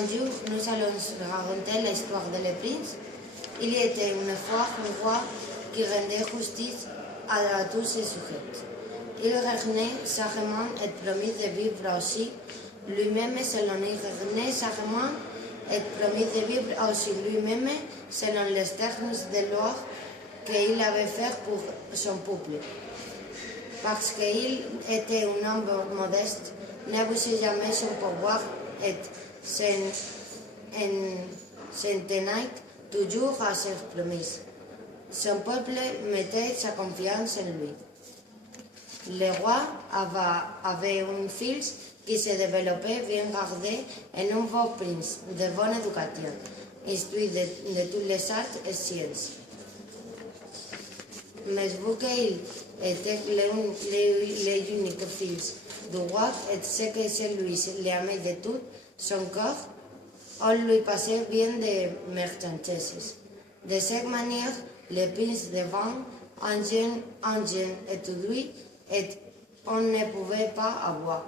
Bonjour, nous allons raconter l'histoire de le prince. Il y était une fois un roi qui rendait justice à tous ses sujets. Il régnait sagement et promit de vivre aussi lui-même selon il régnait sagement et promit de vivre aussi lui-même selon les termes de loi qu'il avait fait pour son peuple. Parce qu'il était un homme modeste, n'abusait jamais son pouvoir et s'en tenait toujours à ses promesses. Son peuple mettait sa confiance en lui. Le roi avait un fils qui se développait bien gardé et un beau prince de bonne éducation, instruit de toutes les arts et sciences. Mais vu qu'il était l'unique fils du roi et ce que celui l'aimait de tout son corps, on lui passait bien de marchandises. De cette manière, le prince devint un jeune étourdi et on ne pouvait pas avoir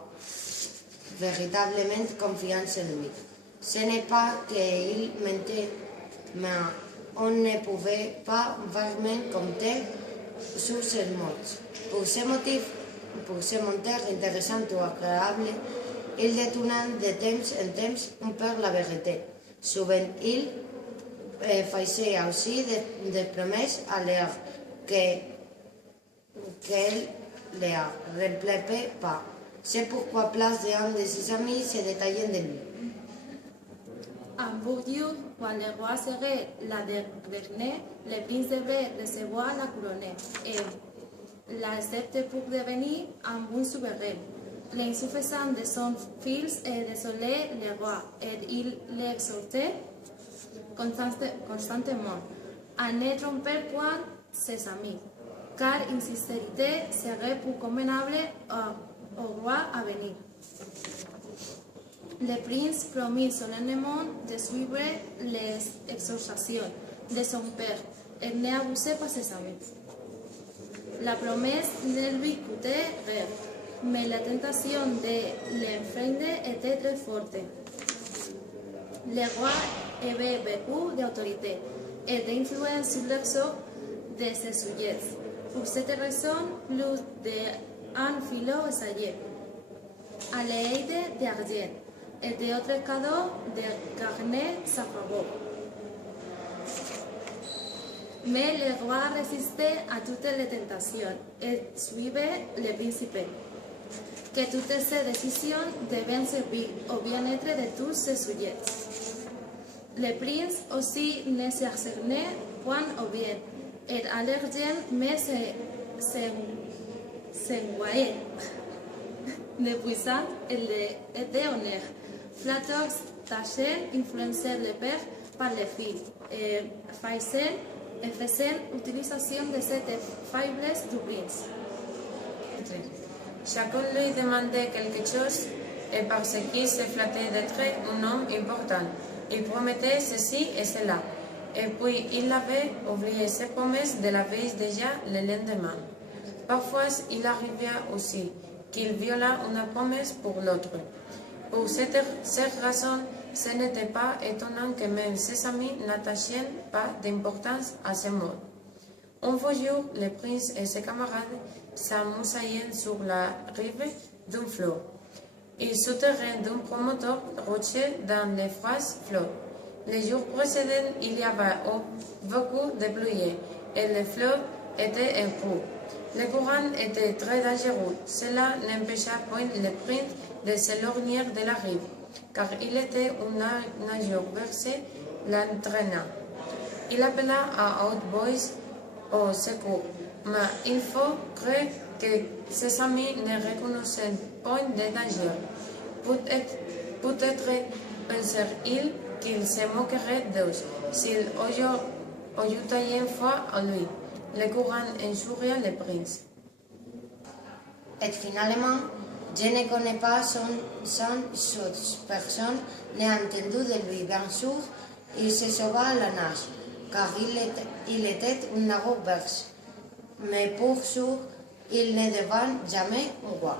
véritablement confiance en lui. Ce n'est pas qu'il mentait, mais on ne pouvait pas vraiment compter sur ses mots. Pour ce motif, pour ce menteur intéressant ou agréable, il détourna de temps en temps un peu la vérité. Souvent, il faisait aussi des promesses à l'air qu'elle ne remplissait pas. C'est pourquoi place d'un de ses amis se détaillait de lui. Un beau jour, quand le roi serait la dernière, le prince devait recevoir la couronne et l'accepter pour devenir un bon souverain. L'insuffisance de son fils désolait le roi et il l'exhortait constamment à ne tromper point ses amis, car une sincérité serait plus convenable au roi à venir. Le prince promit solennellement de suivre les exhortations de son père et n'abusait pas ses amis. La promesse ne lui coûtait rien, mais la tentation de l'enfreindre était très forte. Le roi avait beaucoup d'autorité et d'influence sur le sort de ses sujets. Pour cette raison, plus d'un philo essayait, à l'aide d'argent et d'autres cadeaux, de garner sa faveur. Mais le roi résistait à toutes les tentations et suivait le principe que toutes ces décisions devaient servir au bien-être de tous ses sujets. Le prince aussi ne s'acharnait point au bien, et à l'argent, mais s'envoyait de puissance et d'honneur. Flatteur tâchait d'influencer le père par les filles, et faisait utilisation de cette faiblesse du prince. Chacun lui demandait quelque chose et parce qu'il se flattait d'être un homme important, il promettait ceci et cela. Et puis il avait oublié ses promesses de la veille déjà le lendemain. Parfois il arrivait aussi qu'il viola une promesse pour l'autre. Pour cette raison, ce n'était pas étonnant que même ses amis n'attachaient pas d'importance à ces mots. Un beau jour, le prince et ses camarades s'amusaient sur la rive d'un fleuve. Ils sautèrent d'un promontoire rocher dans les froids flots. Les jours précédents, il y avait beaucoup de pluie et le fleuve était éproux. Le courant était très dangereux. Cela n'empêcha point le prince de s'éloigner de la rive, car il était un nageur versé, l'entraîna. Il appela à haute voix au secours, mais il faut croire que ses amis ne reconnaissaient point de danger. Peut-être pensèrent-ils qu'il se moquerait d'eux s'ils ajoutaient une fois à lui. Le courant injuria le prince. Et finalement, je ne connais pas son personne n'a entendu de lui. Bien sûr, il se sauva à la nage, car il était un nageur verse. Mais pour sûr, il ne devint jamais un roi.